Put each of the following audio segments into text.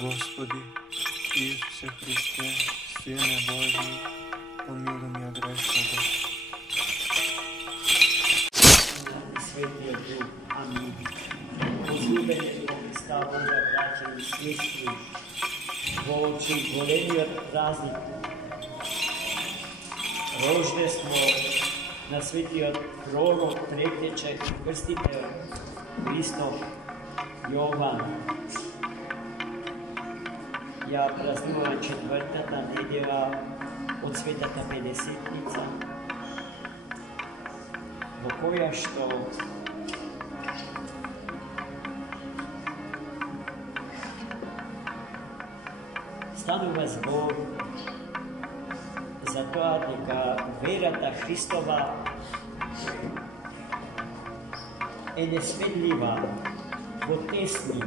Gospodi, Isuse Hriste, Sine Božji, pomiluj me grešnoga. Sveti Duh, amin. Возлюбени во Христа Бога, братя и сестри, во очи големиот празник, рождество на светиот пророк, претече, крстител Христов Јован. Ја празнувам четвртата недела од Светата Педесетница, во која што станува збор за тоа дека верата Христова е несменлива во тесни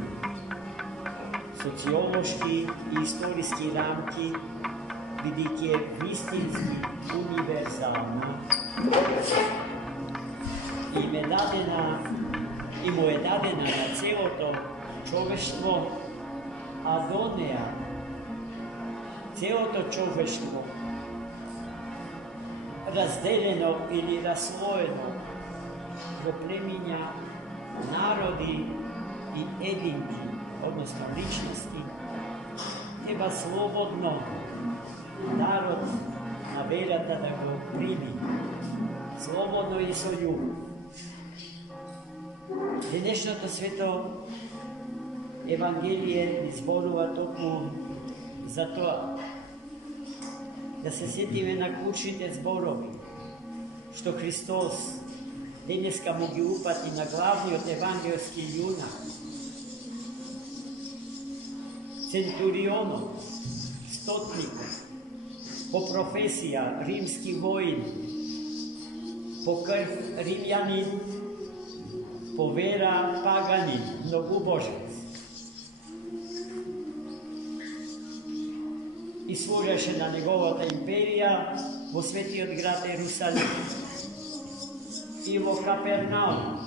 социолошки и историски рамки, бидејќи е вистински универзална и му е дадена на целото човештво, а до неа целото човештво разделено или раслоено во племиња, народи и единки, односно личности, треба слободно народ на верата да го прими, слободно и со љубов. Денешното свето Евангелие ни зборува токму за тоа да се сетиме на клучните зборови што Христос денеска му ги упати на главниот евангелски јунак, центурионот, стотникот, по професија римски воин, по крв римјанин, по вера паганин, многубожец. И служеше на неговата империја во светиот град Ерусалим и во Капернаум,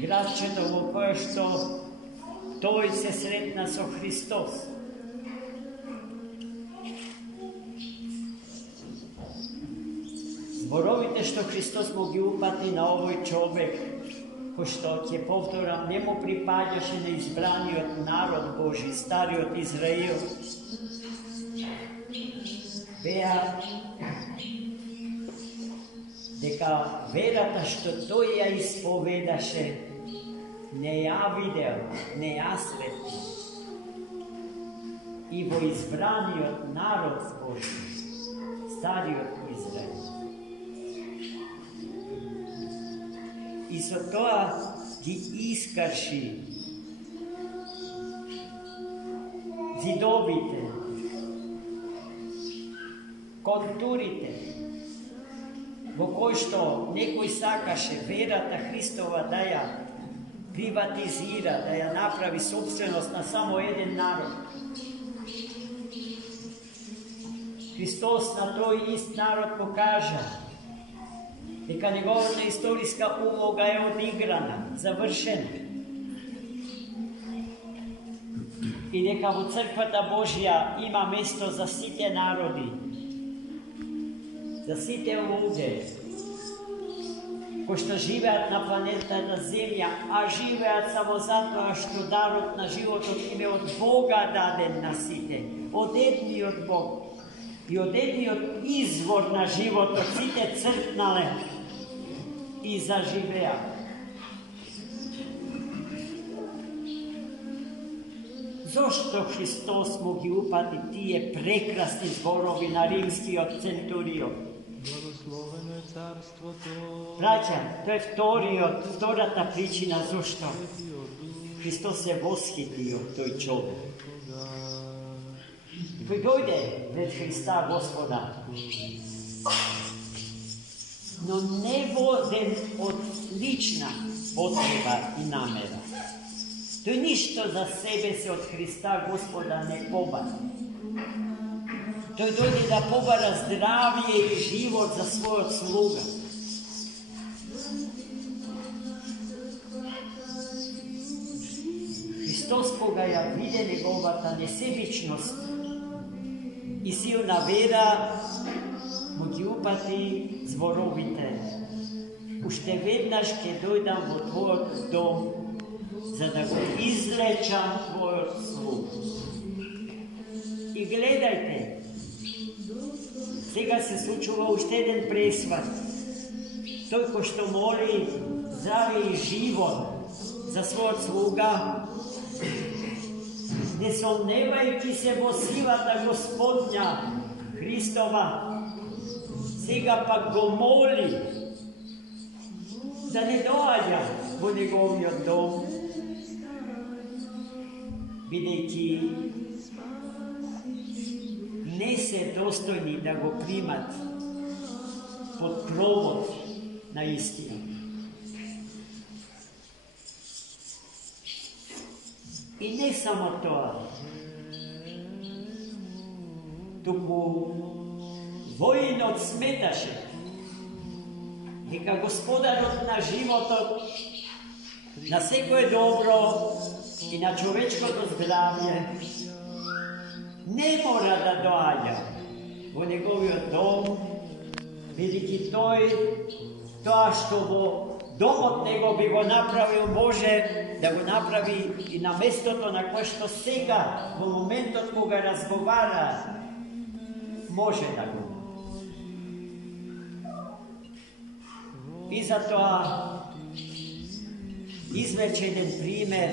градчето во кое што тој се сретна со Христос. Зборовите што Христос му ги упати на овој човек, кој што, ќе повторам, не му припаѓаше на избраниот народ Божи, стариот Израил, беа дека верата што тој ја исповедаше не ја видел, не ја сретна и во избраниот народ Божи, стариот Израил. И со тоа ги искрши зидовите, контурите, во кои што некој сакаше верата Христова да ја приватизира, да ја направи собственост на само еден народ. Христос на тој ист народ покажа дека неговата историска улога е одиграна, завршена. И дека во Црквата Божја има место за сите народи, за сите луѓе кои што живеат на планетата Земја, а живеат само затоа што дарот на животот им е од Бога даден на сите, од едниот Бог и од едниот извор на животот, сите цркнале и заживеа. Зошто Христос му ги упати тие прекрасни зборови на римскиот центурион? Благословено е царството. Браќа, тоа е втората причина зошто Христос се восхити од тој човек. Кој дојде пред Христа Господа, но не воден од лична потреба и намера. Тој ништо за себе се од Христа Господа не побара. Тој дојде да побара здравие и живот за својот слуга. Христос кога ја виде неговата несебичност и силна вера му ги упати зборовите. Уште веднаш ќе дојдам во твојот дом, за да го излечам твојот слуг. И гледајте, сега се случува уште еден пресват. Тој кој што моли здраве и живот за својот слуга, не сомневајќи се во силата Господња Христова, сега пак го моли да не доаѓа во неговиот дом, бидејќи не се достојни да го примат под кровот на истина. И не само тоа, туку воинот сметаше дека Господарот на животот, на секое добро и на човечкото здравје не мора да доаѓа во неговиот дом, бидејќи тоа што во домот него би го направил, може да го направи и на местото на кое што сега, во моментот кога разговара, може да го. И затоа извлече еден пример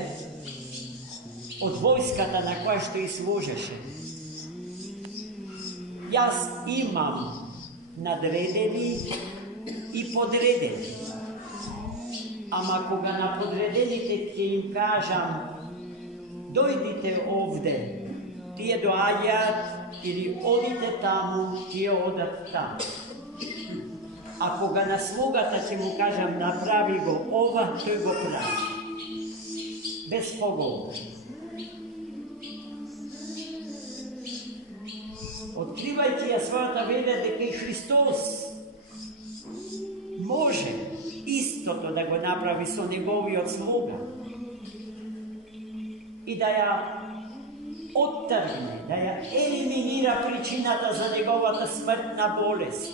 од војската на која што и служеше. Јас имам надредени и подредени. Ама кога на подредените ќе им кажам, дојдите овде, тие доаѓаат, или одите таму, тие одат таму. А кога на слугата ќе му кажам, направи го ова, тој го прави. Без поговор. Откривајќи ја својата вера дека и Христос може истото да го направи со неговиот слуга и да ја оттргне, да ја елиминира причината за неговата смртна болест.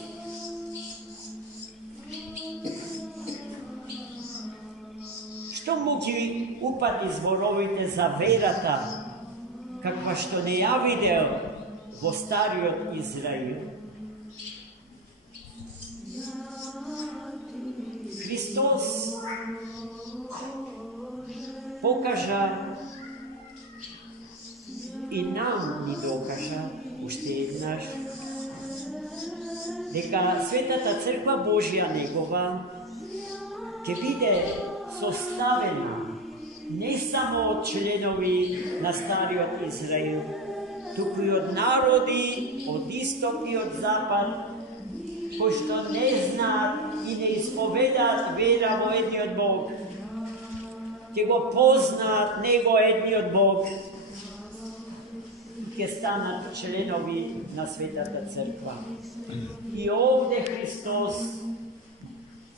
Што му ги упати зборовите за верата, каква што не ја видел во стариот Израил? Христос покажа и нам ни докажа уште еднаш дека Светата Црква Божја негова ќе биде составена не само од членови на стариот Израил, туку и од народи од исток и од запад, кои што не знаат и не исповедаат вера во едниот Бог, ќе го познаат него едниот Бог, ќе станат членови на Светата Црква. И овде Христос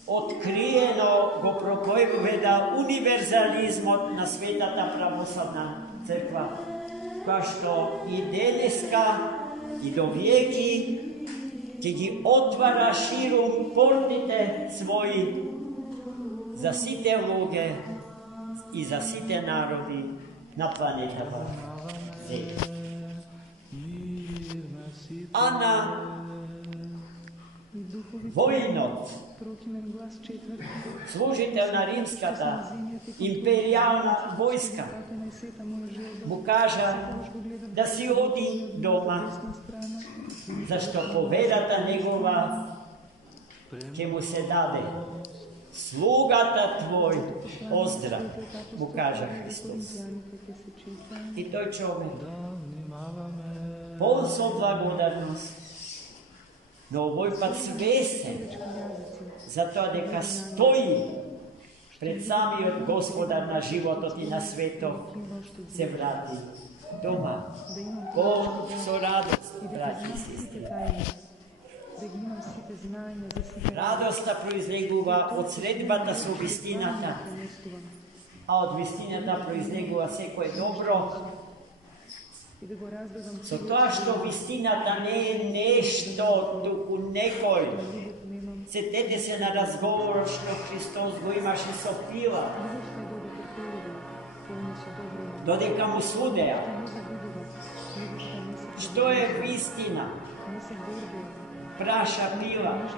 откриено го проповеда универзализмот на Светата Православна Црква, која што и денеска и до веки ќе ги отвара ширум портите своји за сите луѓе и за сите народи на планетата Земја. Ана, воинот, служител на римската империјална војска, му кажа да си оди дома, зашто по верата негова ќе му се даде. Слугата твој оздрав, му кажа Христос. И тој човек, полн со благодарност, но овој пат свесен за тоа дека стои пред самиот Господар на животот и на светот, се врати дома, полн со радост, браќи и сестри. Радоста произлегува од средбата со вистината. a od вистината произлегува секое добро. Со тоа што вистината не е нешто, туку некој. Сетете се на разговорот што Христос го имаше со Пилат. Додека му судеа. Што е вистина? Праша Пилат.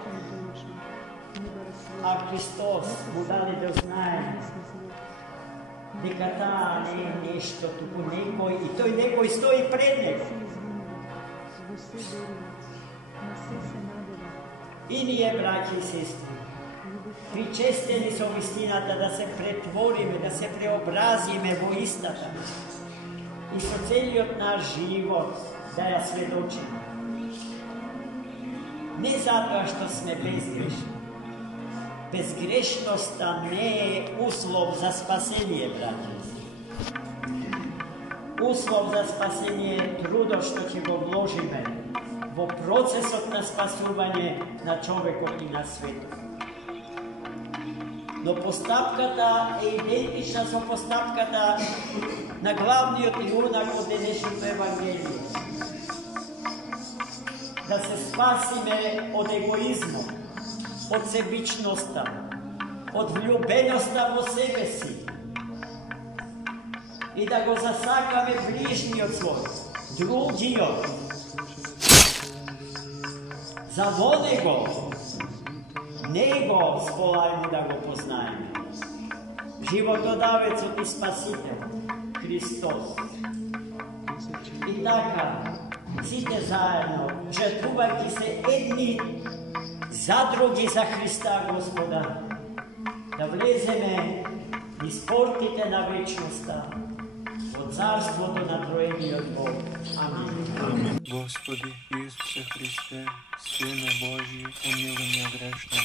А Христос му даде да знае дека таа не е нешто, туку некој, и тој некој стои пред него. И ние, браќи и сестри, причестени со вистината да се претвориме, да се преобразиме во истата и со целиот наш живот да ја сведочиме. Не затоа што сме безгрешни. Безгрешноста не е услов за спасение, браќи. Услов за спасение е трудот што ќе го вложиме во процесот на спасување на човекот и на светот. Но постапката е идентична со постапката на главниот јунак од денешното Евангелие. Да се спасиме од егоизмот, од себичноста, од влюбеноста во себе си и да го засакаме ближниот свој, другиот. За во него сполајмо да го познаеме. Животодавецот и Спасител, Христос. И така, сите заедно, жртвувајќи се едни за други за Христа Господа, да влеземе низ портите на вечноста, во царството на Троениот Бог. Амин. Господи Исусе Христе, Сине Божий, помилуй меня грешного.